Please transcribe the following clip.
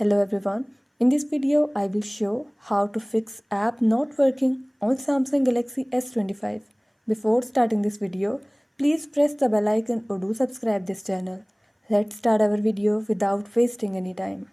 Hello everyone. In this video, I will show how to fix app not working on Samsung Galaxy S25. Before starting this video, please press the bell icon or do subscribe this channel. Let's start our video without wasting any time.